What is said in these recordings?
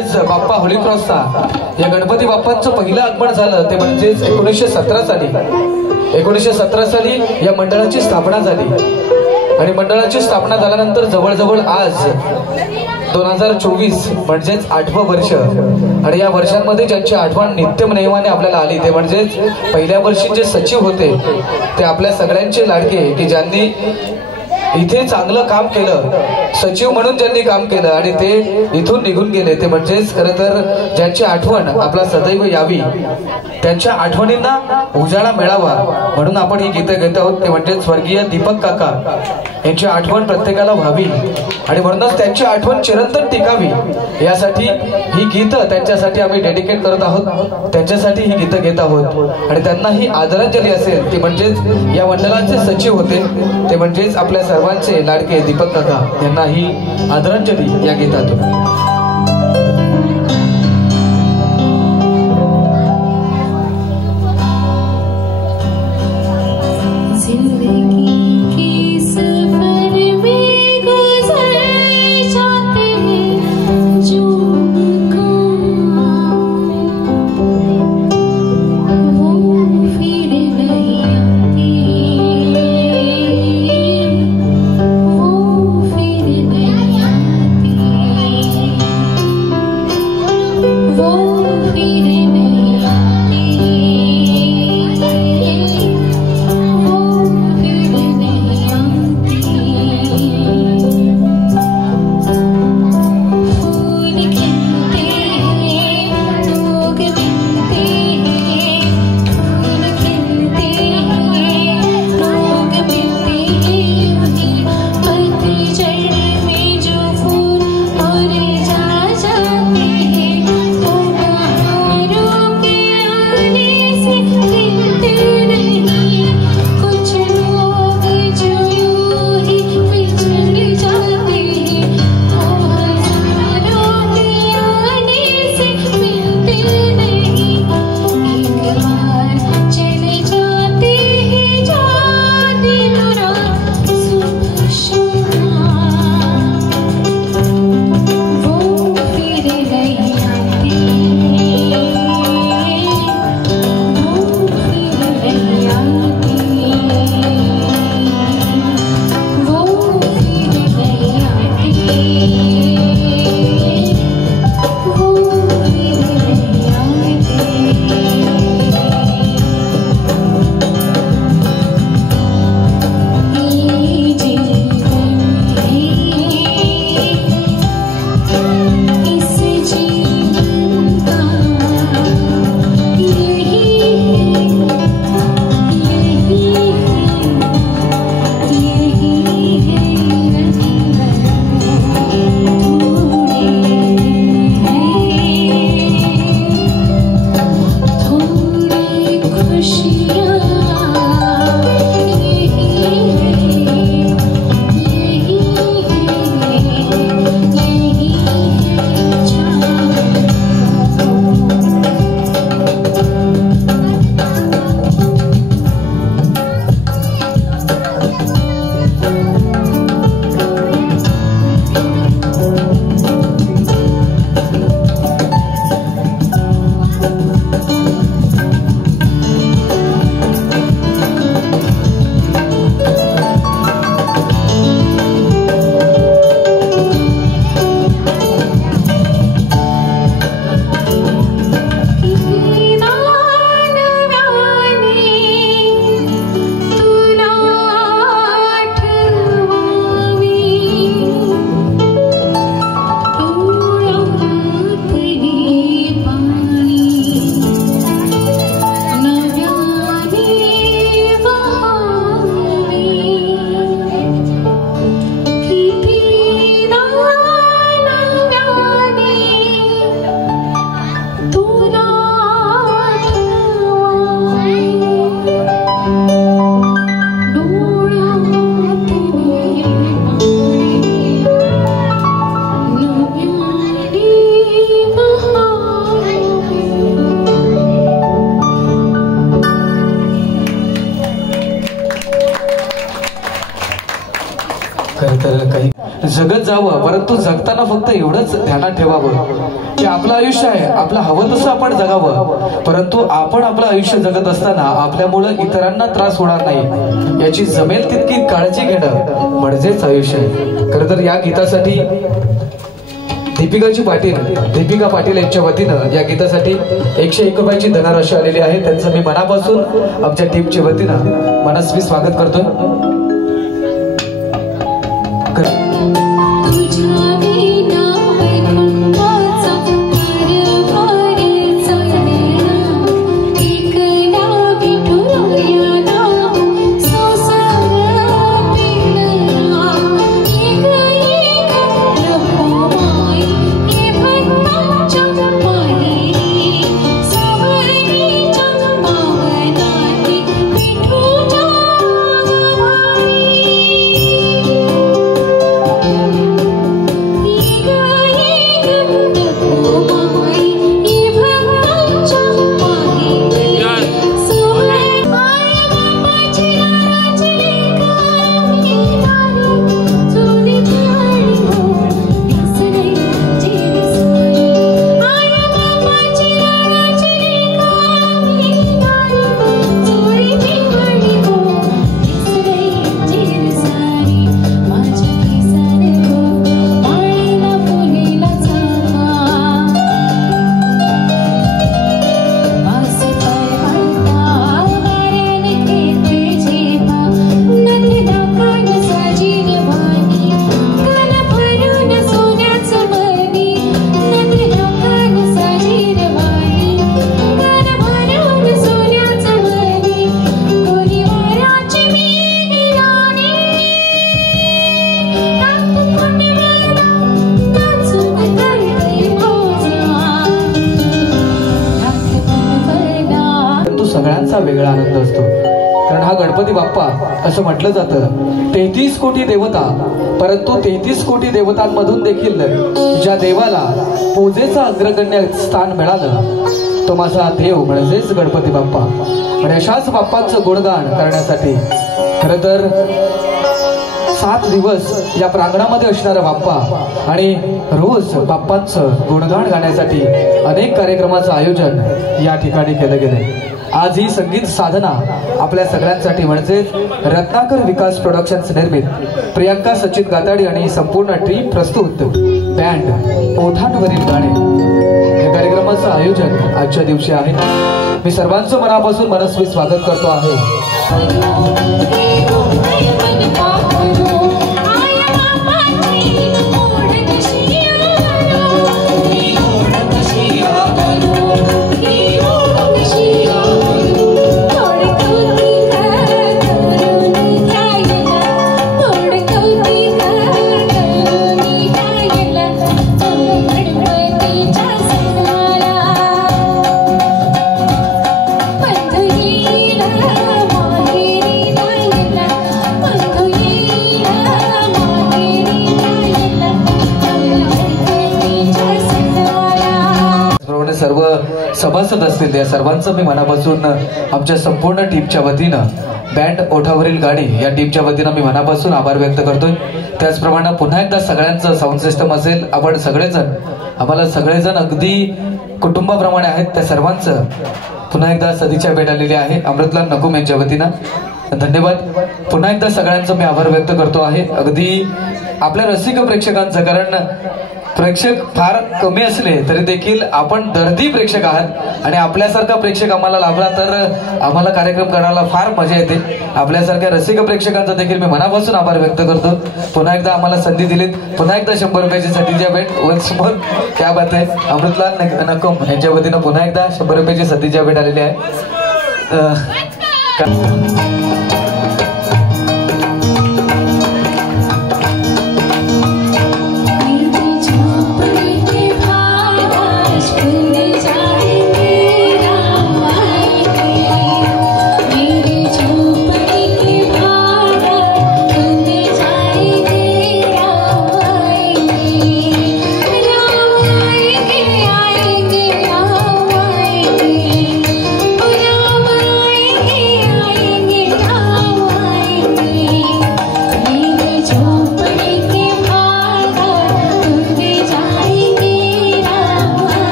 बाप्पा होली क्रॉसचा या गणपती बाप्पांचं पहिलं आगमन झालं ते म्हणजेच 1917 साली. 1917 साली या मंडळाची स्थापना झाली आणि मंडळाची स्थापना झाल्यानंतर जवळजवळ आज 2024 म्हणजेच 8वं वर्ष आणि या वर्षांमध्ये ज्यांची आठवण नित्यम नेमाने आपल्याला आली ते म्हणजेच पहिल्या वर्षी जे सचिव होते ते आपल्या सगळ्यांचे लाडके की ज्यांनी इथे चांगलं काम केलं, सचिव म्हणून ज्यांनी काम केलं आणि ते इथून निघून गेले ते म्हणजेच खरं तर ज्यांची आठवण आपला सदैव यावी, त्यांच्या आठवणींना उजाळा मिळावा म्हणून आपण ही गीतं घेत आहोत. ते म्हणजे स्वर्गीय दीपक काका यांची आठवण प्रत्येकाला व्हावी आणि म्हणूनच त्यांची आठवण चिरंतन टिकावी यासाठी ही गीतं त्यांच्यासाठी आम्ही डेडिकेट करत आहोत. त्यांच्यासाठी ही गीतं घेत आहोत आणि त्यांना ही आदरांजली असेल ती म्हणजेच या मंडळाचे सचिव होते ते म्हणजेच आपल्या सर्वांचे लाडके दीपक काका यांना ही आदरांजली या गीतातून. Oh जगत जावं, परंतु जगताना फक्त एवढंच ध्यानात ठेवावं की आपलं आयुष्य आहे, आपलं हवं तसं आपण जगावं, परंतु आपण आपलं आयुष्य जगत असताना आपल्यामुळं इतरांना त्रास होणार नाही याची जमेल तितकी काळजी घेणं म्हणजेच आयुष्य आहे. खरं तर या गीतासाठी दीपिका पाटील यांच्या वतीनं या गीतासाठी 101 रुपयाची धनराशी आलेली आहे. त्यांचं मी मनापासून आमच्या टीमच्या वतीनं मनस्वी स्वागत करतो. सगळ्यांचा वेगळा आनंद असतो, कारण हा गणपती बाप्पा असं म्हटलं जातं 33 कोटी देवता, परंतु 33 कोटी देवतांमधून देखील ज्या देवाला पूजेचं अग्रगण्य स्थान मिळालं तो माझा देव म्हणजेच गणपती बाप्पा. आणि अशाच बाप्पांचं गुणगान करण्यासाठी खरं तर 7 दिवस या प्रांगणामध्ये असणारा बाप्पा आणि रोज बाप्पांचं गुणगान गाण्यासाठी अनेक कार्यक्रमाचं आयोजन या ठिकाणी केलं गेलं. आज ही संगीत साधना आपल्या सगळ्यांसाठी म्हणजे रत्नाकर विकास प्रोडक्शन्स निर्मित प्रियंका सचिन गाताडी आणि संपूर्ण टीम प्रस्तुत बँड ओठांवरील गाणे या कार्यक्रमाचं आयोजन आजच्या दिवशी आहे. मी सर्वांचं मनापासून मनस्वी स्वागत करतो आहे. सर्व सभासद असतील त्या सर्वांचं मी मनापासून आमच्या संपूर्ण टीमच्या वतीनं बँड ओठावरील गाडी या टीमच्या वतीनं मी मनापासून आभार व्यक्त करतोय. त्याचप्रमाणे पुन्हा एकदा सगळ्यांचं साऊंड सिस्टम असेल, आपण सगळेजण आम्हाला सगळेजण अगदी कुटुंबाप्रमाणे आहेत, त्या सर्वांचं पुन्हा एकदा सदिच्छा भेट आलेली आहे अमृतलाल नकुम यांच्या वतीनं. धन्यवाद. पुन्हा एकदा सगळ्यांचं मी आभार व्यक्त करतो आहे अगदी आपल्या रसिक प्रेक्षकांचं, कारण प्रेक्षक फार कमी असले तरी देखील आपण दर्दी प्रेक्षक आहात आणि आपल्यासारखा प्रेक्षक आम्हाला लाभला तर आम्हाला कार्यक्रम करायला फार मजा येते. आपल्यासारख्या रसिक प्रेक्षकांचा देखील मी मनापासून आभार व्यक्त करतो. पुन्हा एकदा आम्हाला संधी दिलीत, पुन्हा एकदा 100 रुपयाची सदिच्छा भेट वन्स मोर. क्या बात आहे. अमृतलाल नकुम यांच्या वतीनं पुन्हा एकदा 100 रुपयाची सदिच्छा भेट आलेली आहे.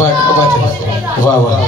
वा वा